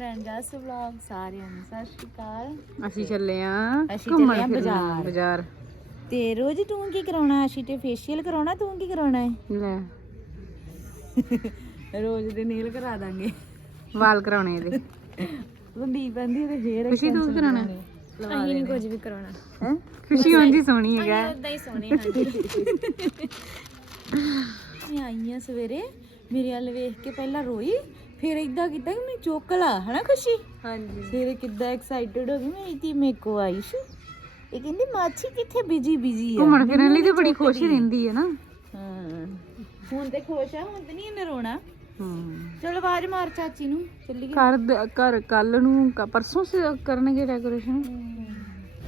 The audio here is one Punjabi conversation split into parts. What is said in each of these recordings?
ਰੰਗਾਸ ਵਲੌਗ ਸਾਰਿਆਂ ਨੂੰ ਸਤਿ ਸ਼੍ਰੀ ਅਕਾਲ। ਅਸੀਂ ਚੱਲੇ ਆ ਅਸੀਂ ਚੱਲੇ ਆਂ ਬਾਜ਼ਾਰ। ਬਾਜ਼ਾਰ। ਤੇ ਰੋਜ਼ ਤੂੰ ਕੀ ਕਰਾਉਣਾ? ਅਸੀਂ ਤੇ ਫੇਸ਼ੀਅਲ ਕਰਾਉਣਾ ਤੂੰ ਕੀ ਕਰਾਉਣਾ ਹੈ ਲੈ। ਰੋਜ਼ ਦੇ ਨੀਲ ਕਰਾ ਦਾਂਗੇ। ਵਾਲ ਕਰਾਉਣੇ ਇਹਦੇ। ਸੰਦੀਪ ਕਹਿੰਦੀ ਤੇ ਫੇਰ ਖੁਸ਼ੀ ਤੂੰ ਕੀ ਕਰਾਉਣਾ? ਅਸੀਂ ਨਹੀਂ ਕੁਝ ਵੀ ਕਰਾਉਣਾ। ਹੈ? ਖੁਸ਼ੀ ਉਂਝ ਸੋਹਣੀ ਹੈਗਾ। ਉਦਾਂ ਹੀ ਸੋਹਣੇ ਹਾਂ ਆਈਆਂ ਸਵੇਰੇ। ਮੇਰੇ ਵੱਲ ਵੇਖ ਕੇ ਪਹਿਲਾਂ ਰੋਈ ਫਿਰ ਇਦਾਂ ਕੀਤਾ ਕਿ ਮੈਂ ਚੁੱਕ ਲਾ ਹਨਾ ਖੁਸ਼ੀ? ਹਾਂਜੀ। ਫਿਰ ਕਿੱਦਾਂ ਐਕਸਾਈਟਡ ਹੋ ਗਈ? ਮੈਂ ਇਤੀ ਮੇ ਕੋ ਆਈਸ਼ ਇਹ ਕਹਿੰਦੀ ਮਾਛੀ ਕਿੱਥੇ ਬਿਜ਼ੀ ਬਿਜ਼ੀ ਆ? ਘੁੰਮਣ ਫਿਰਨ ਲਈ ਤੇ ਬੜੀ ਖੁਸ਼ ਰਹਿੰਦੀ ਹੈ ਨਾ। ਹਾਂ। ਹੁਣ ਤੇ ਖੁਸ਼ ਆ ਹੁਣ ਤੇ ਨਹੀਂ ਇਹਨੇ ਰੋਣਾ। ਹੂੰ। ਚਲ ਆਵਾਜ਼ ਮਾਰ ਚਾਚੀ ਨੂੰ। ਚੱਲੀਏ। ਘਰ ਦ- ਘਰ ਕੱਲ ਨੂੰ ਕ- ਪਰਸੋਂ ਸੇ ਕਰਨਗੇ ਡੈਕੋਰੇਸ਼ਨ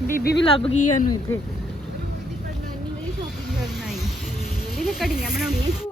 ਬੀਬੀ ਵੀ ਲੱਭ ਗਈ ਇਹਨੂੰ ਇੱਥੇ। ਨਾਨੀ ਮੇਰੀ ਸ਼ਾਪਿੰਗ ਕਰਨ ਆਈ। ਇਹਦੀ ਤੇ ਘੜੀਆਂ ਬਣਾਉਣੀਆਂ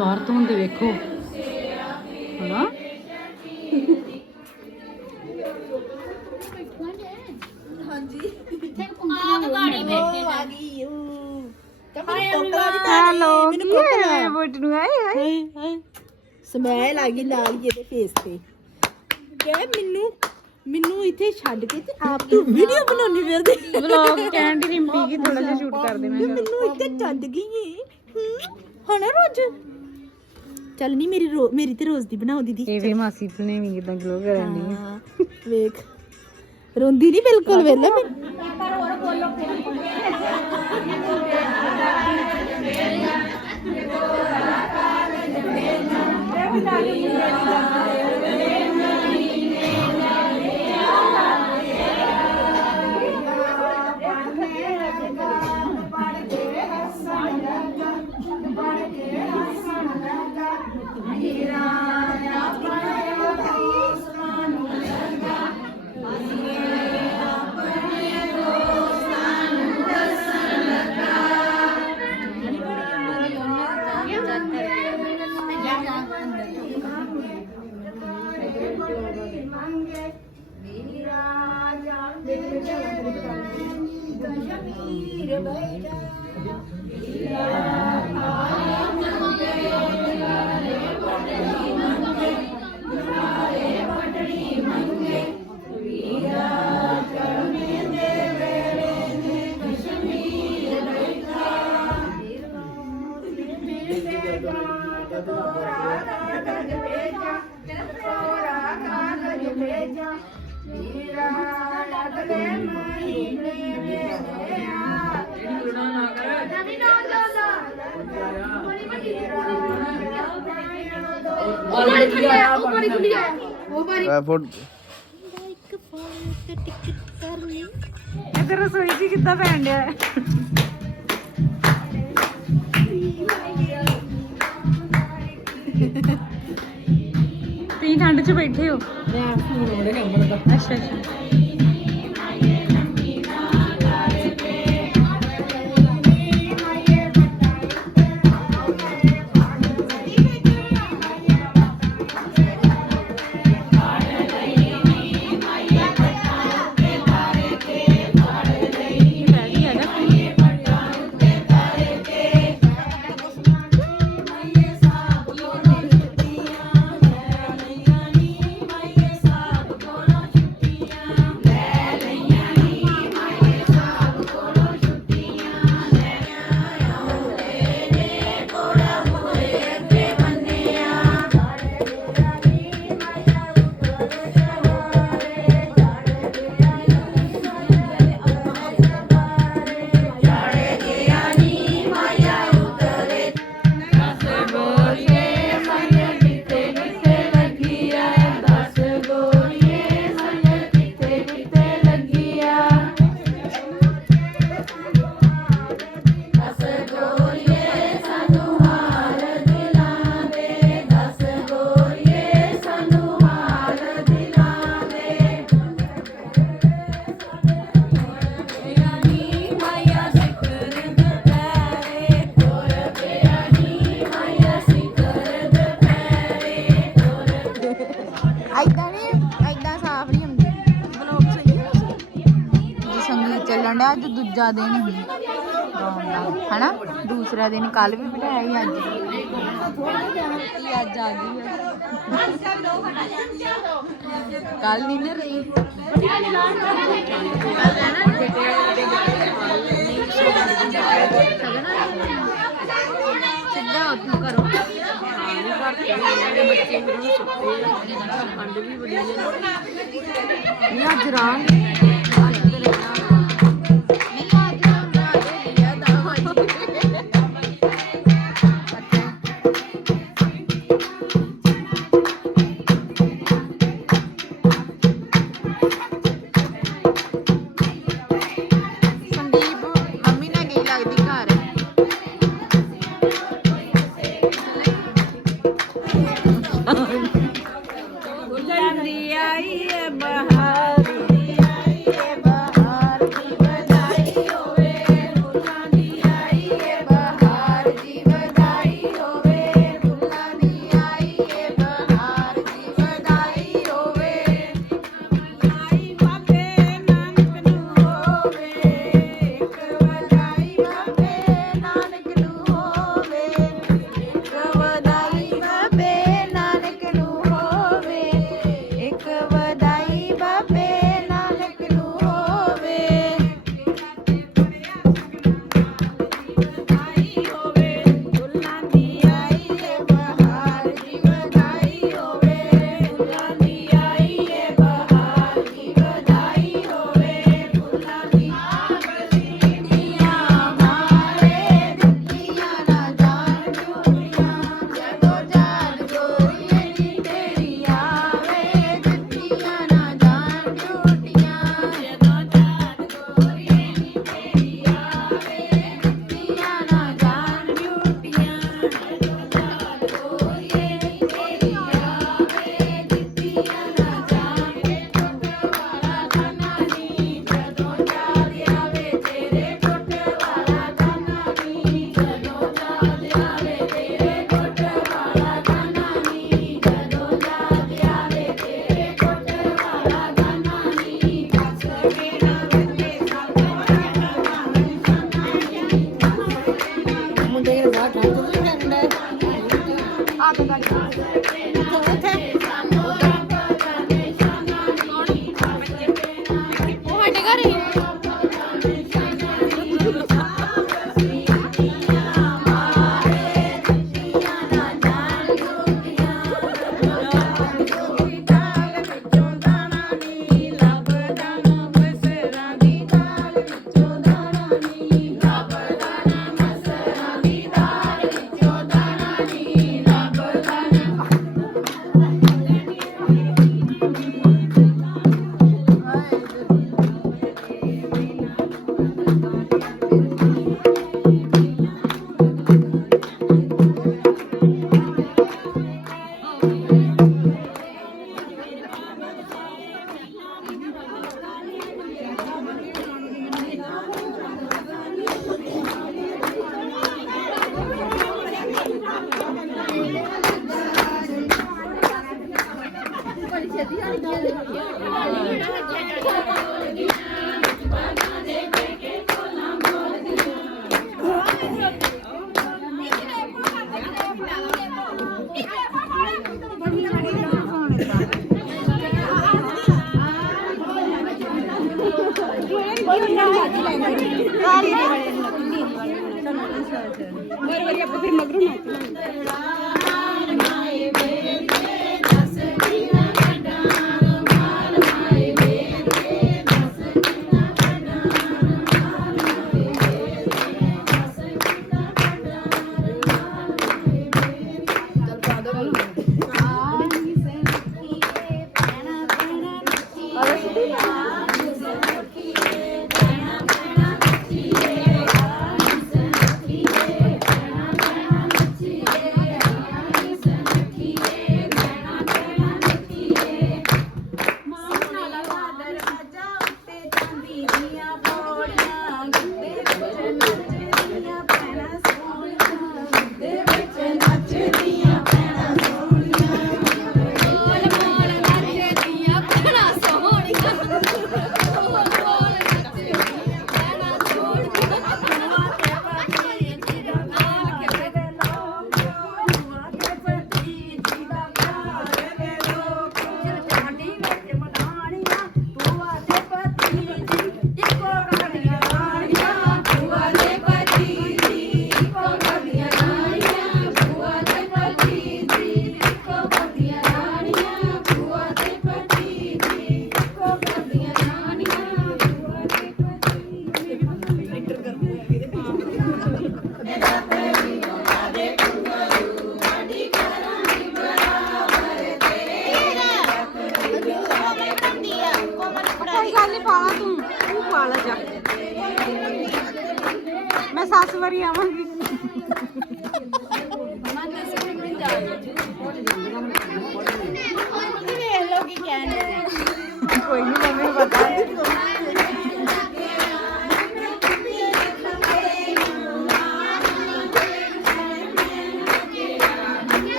ਬਾਹਰ ਤੋਂ ਹੁੰਦੇ ਵੇਖੋ। ਹਨਾ? ਹੈਲੋ ਕੀ ਹੈ ਬੋਟ ਨੂੰ? ਆਏ ਹਾਏ। ਸਮੈਲ ਆ ਗਈ ਲਾਲ ਜੀ ਇਹਦੇ ਫੇਸ ਤੇ। ਕਹਿ ਮੈਨੂੰ ਮੈਨੂੰ ਇੱਥੇ ਛੱਡ ਕੇ ਤੇ ਆਪ ਤੂੰ ਵੀਡੀਓ ਬਣਾਉਣੀ ਫਿਰਦੀ। ਵਲੌਗ ਕੈਂਡੀ ਰਿੰਪੀ ਕੀ ਥੋੜਾ ਜਿਹਾ ਸ਼ੂਟ। ਮੈਨੂੰ ਇੱਥੇ ਛੱਡ ਗਈ ਏ। ਹਣਾ ਰੋਜ਼? ਚੱਲ ਨਹੀਂ ਮੇਰੀ ਰੋ- ਮੇਰੀ ਤੇ ਰੋਜ਼ ਦੀ ਬਣਾਓ ਦੀਦੀ ਇਹ ਵੀ ਮਾਸੀ ਨੇ ਵੀ ਕਿਦਾਂ ਗਲੋ ਕਰਨ ਹਾਂ, ਵੇਖ। ਰੋਂਦੀ ਨਹੀਂ ਬਿਲਕੁਲ ਵੇਲੇ ਮੈਂ? ਫੁੱਟ ਇੱਧਰ ਰਸੋਈ ਜੀ ਕਿੱਦਾਂ ਪੈਣ ਡਿਆ? ਹੈ? ਤੁਸੀਂ ਠੰਡ 'ਚ ਬੈਠੇ ਹੋ? ਅੱਛਾ ਅੱਛਾ। ਦੂਸਰਾ ਦਿਨ ਕੱਲ ਵੀ ਬਣਾਇਆ ਹੀ ਅੱਜ। ਵੀ ਅੱਜ ਆ ਗਈ ਕੱਲ ਨਹੀਂ ਨਾ ਰਹੀ। ਸਿੱਧਾ ਉੱਥੋਂ ਕਰੋ ਬੱਚੇ ਨੂੰ ਸੁੱਤੇ ਖੰਡ ਵੀ ਬਣੀ ਜਾਂਦੀ ਨਾ ਜਰਾਂ ਅੱਛਾ ਅੱਛਾ। ਹੋਰ ਵਧੀਆ ਆਪਾਂ ਫਿਰ ਮਗਰੋਂ ਨਾ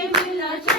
Sevgiler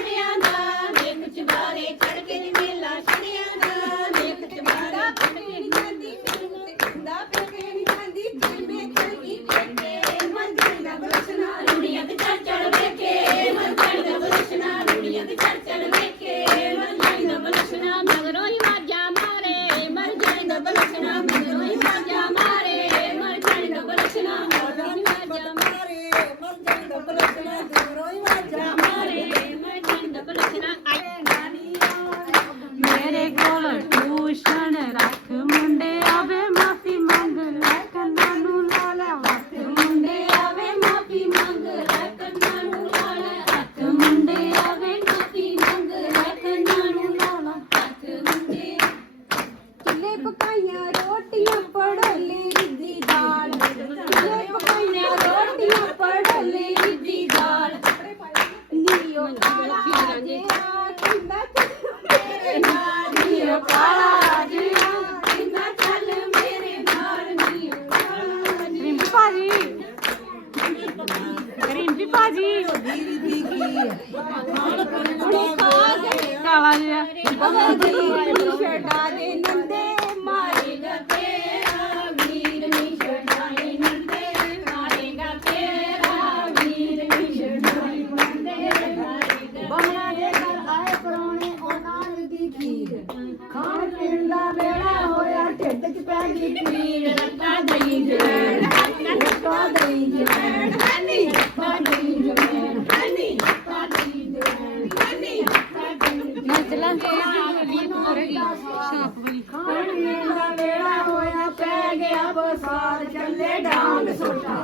ਸ਼ਾਪ ਵਾਲੀ ਖਾਣ ਪੀਣ ਦਾ ਵੇਲਾ ਹੋਇਆ ਪੈ ਗਿਆ ਬਸਾਰ ਚੱਲੇ ਡਾਂਗ ਸੋਟਾ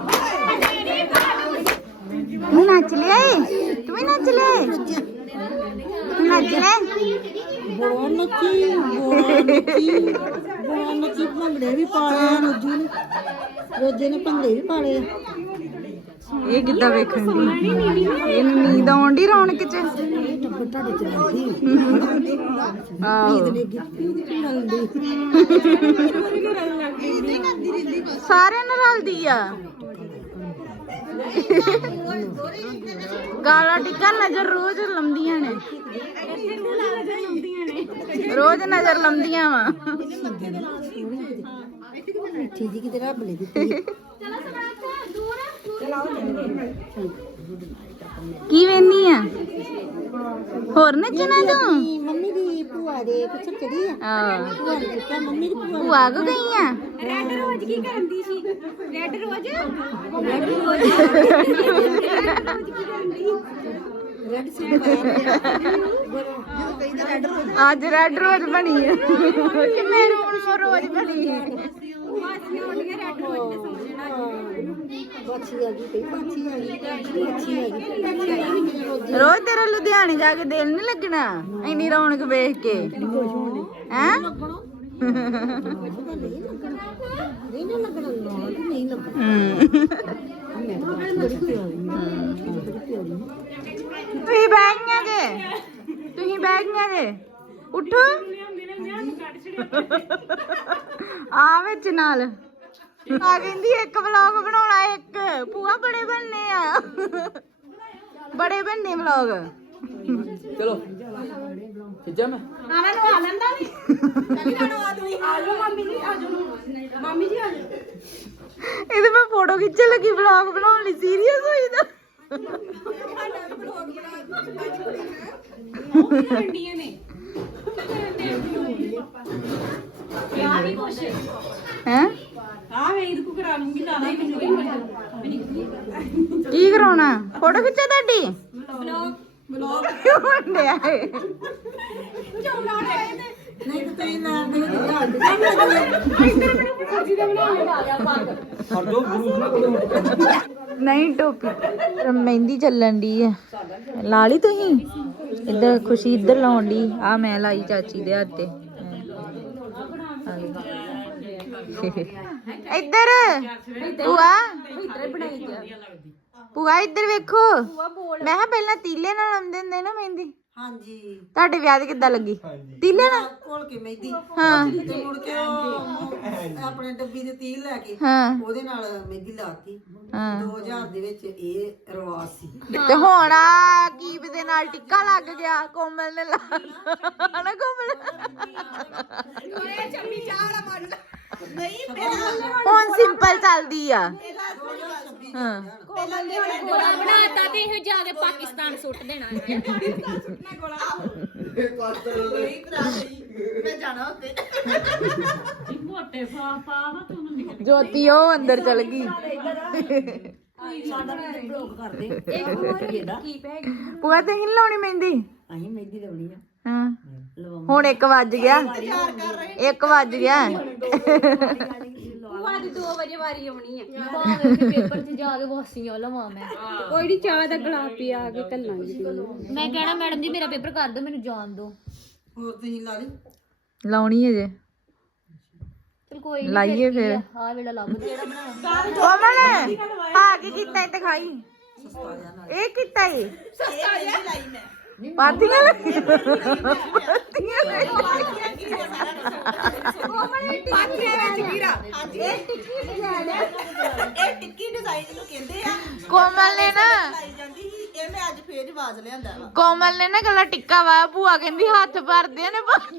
ਤੂੰ ਨੱਚ ਤੂੰ ਵੀ ਨੱਚ ਤੂੰ ਲੈ। ਬੋਲ ਨੱਚੀ ਬੋਲ ਨੱਚੀ ਬੋਲ ਨੱਚੀ। ਭੰਗੜੇ ਵੀ ਪਾਲੇ ਰੋਜੂ ਨੇ। ਰੋਜੇ ਨੇ ਭੰਗੜੇ ਵੀ ਪਾਲੇ ਇਹ ਕਿੱਦਾਂ ਵੇਖਣ ਦੀ ਇਹਨੂੰ ਨੀਂਦ ਆਉਣ ਦੀ ਰੌਣਕ ਚ? ਤੁਹਾਡੇ ਚ ਰਹਿੰਦੀ। ਆਹੋ। ਸਾਰਿਆਂ ਨਾਲ ਰਲਦੀ। ਆ। ਗਾਲਾ ਟਿੱਕਾ ਨਜ਼ਰ ਰੋਜ਼ ਲੰਦੀਆਂ ਨੇ। ਰੋਜ਼ ਨਜ਼ਰ ਲੰਦੀਆਂ ਵਾ। ਮਿੱਠੀ ਜੀ ਕਿਤੇ ਰੱਬ ਲੈ ਦਿੱਤੀ। ਕੀ ਵੇਨੀ ਆ? ਹੋਰ ਨੱਚਣਾ ਤੂੰ? ਮੰਮੀ ਦੀ ਭੂਆ ਦੇ ਪਿੱਛੇ ਚੜੀ ਆ। ਆ ਭੂਆ ਨੇ ਦਿੱਤਾ ਮੰਮੀ ਦੀ ਭੂਆ ਭੂਆ ਕੋ ਗਈ ਆ? ਰੈੱਡ ਰੋਜ਼ ਕੀ ਕਰਦੀ ਸੀ? ਰੈੱਡ ਰੋਜ਼ ਰੈੱਡ ਸੂਟ ਪਾਇਆ ਜਦੋਂ ਕਹਿੰਦਾ? ਰੈੱਡ ਰੋਜ਼ ਅੱਜ ਰੈੱਡ ਰੋਜ਼ ਬਣੀ ਆ। ਕਿ ਮੈਰੂਨ ਰੋਜ਼ ਬਣੀ ਆ। ਬਾਛੀ ਆ ਗਈ ਤੇ ਬਾਛੀ ਆ ਗਈ ਬਾਛੀ ਆ ਗਈ ਬਾਛੀ ਆ ਗਈ ਰੋਜ਼ ਤੇਰਾ ਲੁਧਿਆਣੇ ਜਾ ਕੇ ਦਿਲ ਨਹੀਂ ਲੱਗਣਾ? ਇੰਨੀ ਰੌਣਕ ਵੇਖ ਕੇ। ਹੈ? ਨਹੀਂ ਨਾ ਲੱਗਣਾ ਨਹੀਂ ਲੱਗਣਾ ਤੁਸੀਂ ਬਹਿ ਗਈਆਂ ਜੇ? ਤੁਸੀਂ ਬਹਿ ਗਈਆਂ ਜੇ? ਉਠੋ। ਆ ਵਿੱਚ ਨਾਲ। ਆ ਕਹਿੰਦੀ ਇੱਕ ਵਲੌਗ ਬਣਾਉਣਾ ਇੱਕ। ਭੂਆ ਬੜੇ ਬਣਨੇ ਆ। ਬੜੇ ਬਣਨੇ ਵਲੌਗ ਚਲੋ। ਖਿੱਚਾਂ ਮੈਂ? ਆਣਾ ਨੂੰ ਆ ਲੈਂਦਾ ਨਹੀਂ ਚੱਲੀ ਰਾਣੋ ਆਦਮੀ ਆ ਜਾਓ ਮੰਮੀ ਜੀ ਆ ਮੰਮੀ ਜੀ ਆ ਇਹਦੇ ਮੈਂ ਫੋਟੋ ਖਿੱਚਣ ਲੱਗੀ ਵਲੌਗ ਬਣਾਉਣ ਲਈ ਸੀਰੀਅਸ ਹੋਈ ਨੇ ਹੈ? ਹਾਂ ਮੈਂ ਇਹਦੇ ਕੋ ਕਰਾ ਲੂੰਗੀ ਲਾ ਲਾ ਮੈਨੂੰ ਕੀ ਕਰਾਉਣਾ? ਫੋਟੋ ਖਿੱਚਾ ਤੁਹਾਡੀ? Blog blog. ਕਿਉਂ ਡਿਆ ਏ ਨਹੀਂ ਤਾਂ ਤੁਸੀਂ ਨਾ ਦੇ ਦਿਓ ਨਹੀਂ ਟੋਪੀ ਮਹਿੰਦੀ ਚੱਲਣ ਦੀ ਆ। ਲਾ ਲਈ ਤੁਸੀਂ? ਇੱਧਰ ਖੁਸ਼ੀ ਇੱਧਰ ਲਾਉਣ ਦੀ ਆ ਮੈਂ ਲਾਈ ਚਾਚੀ ਦੇ ਹੱਥ ਤੇ। ਇੱਧਰ। ਭੂਆ। ਭੂਆ ਇੱਧਰ ਵੇਖੋ। ਮੈਂ ਕਿਹਾ ਪਹਿਲਾਂ ਤੀਲੇ ਨਾਲ ਆਉਂਦੇ ਹੁੰਦੇ ਨਾ ਮਹਿੰਦੀ। ਹਾਂਜੀ। ਤੁਹਾਡੇ ਵਿਆਹ ਤੇ ਕਿੱਦਾਂ ਲੱਗੀ? ਤੀਲੇ ਨਾਲ? ਕੋਲ ਕੇ ਮਹਿੰਦੀ। ਹਾਂ। ਤੇ ਮੁੜ ਕੇ ਉਹ ਆਪਣੇ ਡੱਬੀ ਦੇ ਤੀਲ ਲੈ ਕੇ ਹਾਂ। ਉਹਦੇ ਨਾਲ ਮਹਿੰਦੀ ਲਾਤੀ। ਹਾਂ। 2000 ਦੇ ਵਿੱਚ ਇਹ ਰਿਵਾਜ ਸੀ। ਤੇ ਹੁਣ ਆ ਕੀਪ ਦੇ ਨਾਲ ਟਿੱਕਾ ਲੱਗ ਗਿਆ ਕੋਮਲ ਨੇ ਲਾ ਕੋਮਲ? ਹੁਣ ਸਿੰਪਲ ਚੱਲਦੀ ਆ। ਹਾਂ। ਬਣਾਤਾ ਤੇ ਇਹ ਜਾ ਕੇ ਪਾਕਿਸਤਾਨ ਸੁੱਟ ਦੇਣਾ ਮੋਟੇ ਪਾ ਪਾ ਵਾ ਤੂੰ ਨਿਕਲ। ਜੋਤੀ ਉਹ ਅੰਦਰ ਚਲ ਗਈ। ਸਾਡਾ ਵੀ ਬਲੌਗ ਕਰਦੇ। ਇੱਕ ਹੋਰ ਕੀ ਪੈ ਪੂਆ ਤੇ ਹਿੱਲ ਲਾਉਣੀ ਮਹਿੰਦੀ? ਅਸੀਂ ਮਹਿੰਦੀ ਲਾਉਣੀ ਆ। ਹਾਂ ਹੁਣ 1 ਵੱਜ ਗਿਆ। 1 ਵੱਜ ਗਿਆ। ਅੱਜ 2 ਵਜੇ ਵਾਰੀ ਆਉਣੀ ਆ। ਭਾਵੇਂ ਕਿ ਪੇਪਰ 'ਚ ਜਾ ਕੇ ਵਾਸੀਆਂ ਲਵਾਂ ਮੈਂ। ਕੋਈ ਨਹੀਂ ਚਾਹ ਦਾ ਗਲਾਸ ਪਿਆ ਕੇ ਕੱਲਾਂਗੀ ਮੈਂ ਕਹਿਣਾ ਮੈਡਮ ਜੀ ਮੇਰਾ ਪੇਪਰ ਕਰ ਦਿਓ ਮੈਨੂੰ ਜਾਣ ਦਿਓ। ਹੋਰ ਤੁਸੀਂ ਲਾ ਲਈ? ਲਾਉਣੀ ਹੈ ਜੇ। ਚਲ ਕੋਈ ਨੀ, ਲਾਈਏ ਫਿਰ ਆਹ ਵੇਲਾ ਲੱਭ ਜਿਹੜਾ ਬਣਾਉਣਾ? ਕੋਮਲ ਹਾਂ ਕੀ ਕੀਤਾ ਇਹ ਤੇ ਖਾਈ ਇਹ ਕੀਤਾ ਇਹ ਪਾਰਟੀਆਂ ਲੱਗੀਆਂ ਪਾਰਟੀਆਂ ਇਹ ਟਿੱਕੀ ਡਿਜ਼ਾਈਨ ਨੂੰ ਕਹਿੰਦੇ ਆ ਕੋਮਲ ਨੇ ਨਾ ਲਾਈ ਜਾਂਦੀ ਸੀ ਇਹ ਮੈਂ ਅੱਜ ਫੇਰ ਰਿਵਾਜ ਲਿਆਂਦਾ ਵਾ ਕੋਮਲ ਨੇ ਨਾ ਗੱਲਾਂ ਟਿੱਕਾ ਵਾ ਭੂਆ ਕਹਿੰਦੀ ਹੱਥ ਭਰਦੇ ਨੇ ਮੰਮੀ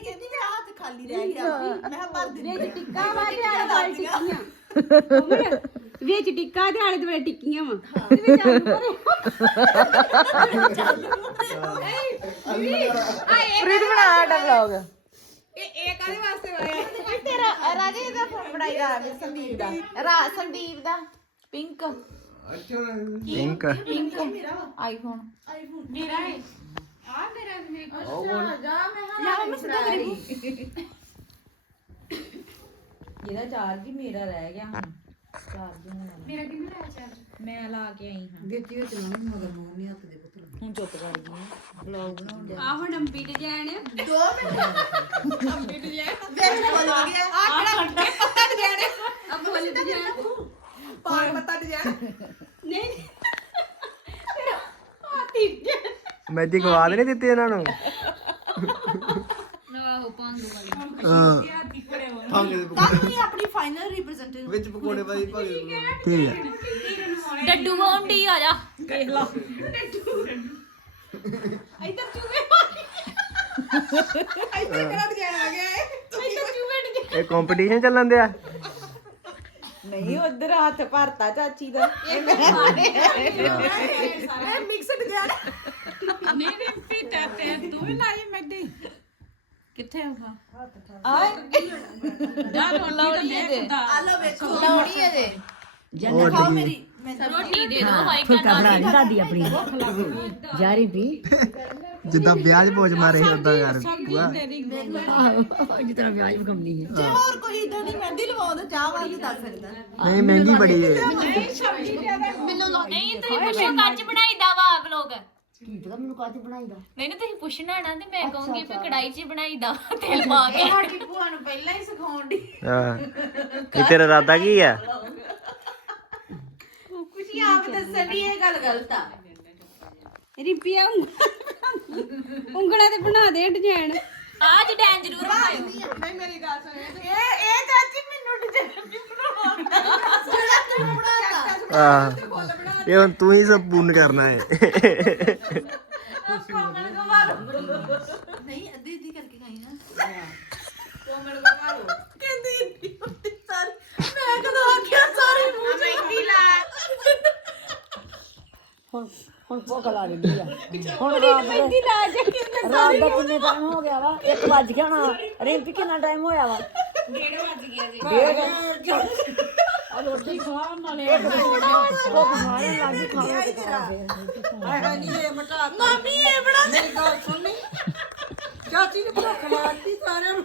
ਕਹਿੰਦੀ ਮੇਰਾ ਹੱਥ ਖਾਲੀ ਰਹਿ ਗਿਆ ਮੈਂ ਭਰ ਦਿੰਦੀ ਟਿੱਕਾ ਵਾ ਤੇ ਆਲੇ ਟਿੱਕੀਆਂ ਵਿੱਚ ਟਿੱਕਾ ਤੇ ਆਲੇ ਦੁਆਲੇ ਟਿੱਕੀਆਂ ਵਾ। ਪ੍ਰੀਤ ਬਣਾ ਸਾਡਾ ਵਲੌਗ ਇਹ ਇਹ ਕਾਹਦੇ ਵਾਸਤੇ ਹੋਇਆ ਤੇਰਾ ਰਾਜੇ ਦਾ ਫੋਨ ਬਣਾਈਦਾ ਸੰਦੀਪ ਦਾ। ਰਾ ਸੰਦੀਪ ਦਾ। ਪਿੰਕ। ਪਿੰਕ। ਪਿੰਕ। ਆਈਫੋਨ। ਇਹਦਾ ਚਾਰਜ ਹੀ ਮੇਰਾ ਰਹਿ ਗਿਆ ਹੁਣ। ਮੇਰਾ ਕਿੰਨਾ ਚਾਰਜ ਮੈਂ ਲਾ ਕੇ ਆਈ ਹਾਂ। ਵਿੱਚ ਵਿੱਚ ਲਾਉਣੀ ਮਗਰ ਮੂੰਹ ਨਹੀਂ ਹੱਥ ਦੇ ਪੁੱਤਰ ਹੁਣ ਚੁੱਪ ਕਰ ਗਈ ਵਲੌਗ ਬਣਾਉਣ ਦੇ ਆਹ ਹੁਣ ਅੰਬੀ ਡਿਜ਼ਾਈਨ ਵਿੱਚ ਬੋਲ ਗਿਆ ਆ ਕਿਹੜਾ ਪੱਤਾ ਡਿਜ਼ਾਈਨ ਆ? ਫੁੱਲ ਡਿਜ਼ਾਈਨ ਪਾਰ ਪੱਤਾ ਡਿਜ਼ਾਈਨ ਨਹੀਂ ਆ ਤਿੱਜ। ਮੈਜਿਕ ਆਵਾਜ਼ ਨਹੀਂ ਦਿੱਤੀ ਇਹਨਾਂ ਨੂੰ। ਆਹੋ ਪਾਂਗੂ ਵਾਲੀ। ਤੁਹਾਨੂੰ ਹੀ ਆਪਣੀ ਫਾਈਨਲ ਰਿਪਰੈਜ਼ੈਂਟੇਟਿਵ ਵਿੱਚ ਪਕੌੜੇ ਵਾਲੀ ਭਾਜੀ ਠੀਕ ਹੈ। ਡੱਡੂ ਗੋਂਡੀ ਆ ਜਾ। ਇੱਧਰ ਚੂਹੇ ਇੱਧਰ ਕਿਹੜਾ ਡਿਜ਼ਾਈਨ ਆ ਗਿਆ ਇਹ। ਇਹ ਕੰਪੀਟੀਸ਼ਨ ਚੱਲਣ ਦਿਆ? ਨਹੀਂ ਉਧਰ ਹੱਥ ਭਰਤਾ ਚਾਚੀ ਦਾ। ਇਹ ਮਿਕਸ ਡਿਜ਼ਾਈਨ ਨਹੀਂ ਰਿੰਪੀ ਤੇ ਤੂੰ ਵੀ ਲਾਈ ਮੈਡੀ ਕਿੱਥੇ ਆ ਜਾ ਲਾਉਣੀ ਹੈ ਦੇ ਆ ਲਓ ਵੇਖੋ। ਲਾਉਣੀ ਹੈ ਜੇ ਖਾਓ ਮੇਰੀ ਮੈਂ ਰੋਟੀ ਦੇ ਦੋ ਹਾਈ ਕਾ ਦਾਦੀ ਆਪਣੀ। ਜਾਰੀ ਵੀ। ਜਿੱਦਾਂ ਵਿਆਜ ਪੋਜ ਮਾਰੇ ਉਦਾਂ ਕਰ। ਪੂਆ ਜਿਸ ਤਰ੍ਹਾਂ ਵਿਆਜ ਵਿਖਾਉਣੀ ਹੈ। ਜੇ ਹੋਰ ਕੋਈ ਇਦਾਂ ਦੀ ਮਹਿੰਦੀ ਲਵਾਉਂਦਾ ਚਾਹ ਵਾਲੀ ਦੱਸ ਸਕਦਾ। ਨਹੀਂ ਮਹਿੰਗੀ ਬੜੀ ਹੈ ਮੈਨੂੰ ਨਹੀਂ ਤੁਸੀਂ ਪੁੱਛੋ ਕੱਚ ਬਣਾਈਦਾ ਵਾ ਵਲੋਗ ਕੀ ਪਤਾ ਮੈਨੂੰ ਕਾਹਦੀ ਬਣਾਈਦਾ ਨਹੀਂ ਨਾ ਤੁਸੀਂ ਪੁੱਛਣਾ ਨਾ ਤੇ ਮੈਂ ਕਹੂੰਗੀ ਵੀ ਕੜਾਈ 'ਚ ਹੀ ਬਣਾਈਦਾ ਤੇਲ ਪਾ ਕੇ। ਸਾਡੀ ਭੂਆ ਨੂੰ ਪਹਿਲਾਂ ਹੀ ਸਿਖਾਉਣ ਦੀ ਹਾਂ। ਇਹ ਤੇਰਾ ਦਾਦਾ ਕੀ ਆ? ਕੁਛ ਆਪ ਦੱਸਣ ਦੀ ਇਹ ਗੱਲ ਗਲਤ ਆ। ਰਿੰਪੀਆ ਉਂਗਲਾਂ ਤੇ ਬਣਾ ਦੇ ਡਿਜ਼ਾਈਨ ਆਜ ਡੈਨ ਜ਼ਰੂਰ ਬਣਾਇਓ ਨਹੀਂ ਮੇਰੀ ਗੱਲ ਸੁਣ ਇਹ ਇਹ ਚਾਚੀ ਮੈਨੂੰ ਡਿਜ਼ਾਈਨ ਨਹੀਂ ਬਣਾਉਂਦਾ ਜਿਹੜਾ ਤੂੰ ਬਣਾਤਾ ਆਹ ਇਹ ਹੁਣ ਤੂੰ ਹੀ ਸਭ ਪੂਰਨ ਕਰਨਾ ਹੈ ਨਹੀਂ ਅੱਧੀ ਅੱਧੀ ਕਰਕੇ ਖਾਈ ਨਾ ਕੋਮਲ ਬਣਾ ਲੋ ਕਹਿੰਦੀ ਇੰਨੀ ਵੱਡੀ ਸਾਰੀ ਮੈਂ ਕਦੋਂ ਆਖਿਆ ਸਾਰੇ ਮੂੰਹ ਚ ਇੰਨੀ ਲਾ ਹੁਣ ਹੁਣ ਭੁੱਖ ਲੱਗ ਗਈ ਆ। ਹੁਣ ਰਾਤ ਦੇ ਰਾਤ ਦਾ ਕਿੰਨੇ ਟਾਈਮ ਹੋ ਗਿਆ ਵਾ? 1 ਵੱਜ ਗਿਆ ਨਾ ਰਿੰਪੀ ਕਿੰਨਾ ਟਾਈਮ ਹੋਇਆ ਵਾ? 1:30 ਵੱਜ ਗਿਆ ਜੀ। ਆ ਰੋਟੀ ਖਵਾ ਨਾਲੇ ਭੁੱਖ ਖਾਣ ਲੱਗੀ ਖਾਣਾ ਤੇ ਕਰਾਂ ਫੇਰ ਆਹ ਨਹੀਂ ਇਹ ਮਟਾ ਮੰਮੀ ਇਹ ਬਣਾ ਮੇਰੀ ਗੱਲ ਸੁਣਨੀ। ਚਾਚੀ ਨੂੰ ਭੁੱਖ ਲੱਗਦੀ ਸਾਰਿਆਂ ਨੂੰ।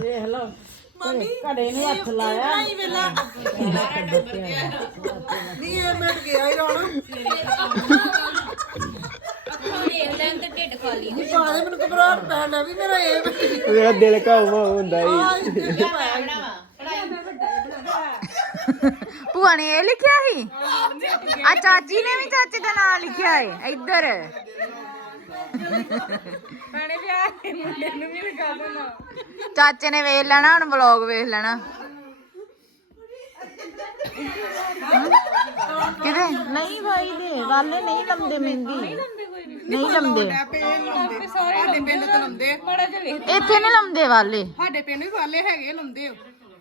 ਵੇਖ ਲਓ। ਮੰਮੀ ਘੜੇ ਨੂੰ ਹੱਥ ਲਾਇਆ। ਨਹੀਂ ਵੇਲਾ। ਨਹੀਂ ਇਹ ਮਿਟ ਗਿਆ ਹੀ ਰੋਣਾ ਨਹੀਂ ਪਾਦੇ ਮੈਨੂੰ ਘਬਰਾਹਟ ਪੈਣ ਲੱਗੀ ਮੇਰਾ ਇਹ ਮੇਰਾ ਦਿਲ ਕਾਉਮਾ ਹੁੰਦਾ ਈ। ਭੂਆ ਨੇ ਇਹ ਲਿਖਿਆ ਸੀ? ਆ ਚਾਚੀ ਨੇ ਵੀ ਚਾਚੇ ਦਾ ਨਾਮ ਲਿਖਿਆ ਏ ਇੱਧਰ। ਚਾਚੇ ਨੇ ਵੇਖ ਲੈਣਾ ਹੁਣ ਵਲੌਗ ਵੇਖ ਲੈਣਾ। ਕਿਤੇ? ਨਹੀਂ ਭਾਈ ਦੇ ਵਾਲੇ ਨਹੀਂ ਲੰਦੇ ਮਹਿੰਦੀ ਨਹੀਂ ਲੰਦੇ ਸਾਡੇ ਪਿੰਡ ਤੇ ਲੰਦੇ ਇੱਥੇ ਨਹੀਂ ਲੰਦੇ ਵਾਲੇ। ਸਾਡੇ ਪਿੰਡ ਵੀ ਵਾਲੇ ਹੈਗੇ ਲੰਦੇ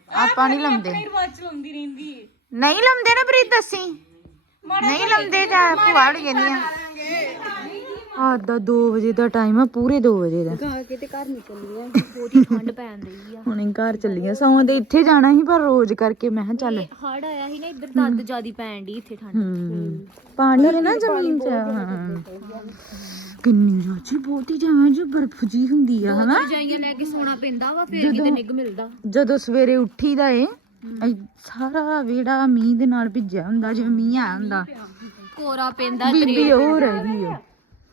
ਆਪਾਂ ਨਹੀਂ ਲੰਦੇ ਨਹੀਂ ਲੰਦੇ ਨਾ ਪ੍ਰੀਤ ਦੱਸੀ ਨਹੀਂ ਲੰਦੇ ਜਾਂ ਭੂਆ ਕਹਿੰਦੀਆਂ ਆ। ਦਾ 2 ਵਜੇ ਦਾ ਟਾਈਮ ਆ ਪੂਰੇ 2 ਵਜੇ ਦਾ। ਕਿਤੇ ਘਰ ਨਿਕਲਦੀ ਆ ਬਹੁਤੀ ਠੰਡ ਪੈਣ ਰਹੀ ਆ। ਹੁਣੇ ਘਰ ਚੱਲੀਆਂ ਸੌਂ ਦੇ ਇੱਥੇ ਜਾਣਾ ਸੀ ਪਰ ਰੋਜ਼ ਕਰਕੇ ਮੈਂ ਕਿਹਾ ਚੱਲ। ਹੜ ਆਇਆ ਸੀ ਨਾ ਇੱਧਰ ਦੱਦ ਜਿਆਦੀ ਪੈਣ ਦੀ ਇੱਥੇ ਠੰਡ ਹੂੰ ਪਾਣੀ ਹੈ ਨਾ ਜ਼ਮੀਨ 'ਚ ਹਾਂ। ਕਿੰਨੀ ਰਾਜੀ ਬਹੁਤੀ ਜਿਵੇਂ ਜੋ ਬਰਫ਼ ਜੀ ਹੁੰਦੀ ਆ ਹਨਾ? ਰਜਾਈਆਂ ਲੈ ਕੇ ਸੋਣਾ ਪੈਂਦਾ ਵਾ ਫੇਰ ਕਿਤੇ ਨਿੱਘ ਮਿਲਦਾ। ਜਦੋਂ ਸਵੇਰੇ ਉੱਠੀਦਾ ਏ ਸਾਰਾ ਵਿਹੜਾ ਮੀਂਹ ਦੇ ਨਾਲ ਭਿੱਜਿਆ ਹੁੰਦਾ ਜਿਵੇਂ ਮੀਂਹ ਆ ਹੁੰਦਾ। ਕੋਰਾ ਪੈਂਦਾ ਬੀਬੀ ਉਹ ਰਹਿ ਗਈ ਆ।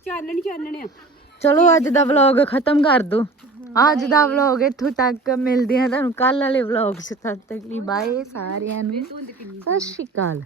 ਚਾਨਣ ਚਾਨਣ ਚਲੋ ਅੱਜ ਦਾ ਵਲੌਗ ਖਤਮ ਕਰ ਦੋ। ਅੱਜ ਦਾ ਵਲੌਗ ਇੱਥੋਂ ਤੱਕ ਮਿਲਦੇ ਆ ਤੁਹਾਨੂੰ। ਕੱਲ ਵਾਲੇ ਵਲੌਗ 'ਚ ਤਦ ਤੱਕ ਲਈ ਬਾਏ ਸਾਰਿਆਂ ਨੂੰ। ਸਤਿ ਸ਼੍ਰੀ ਅਕਾਲ।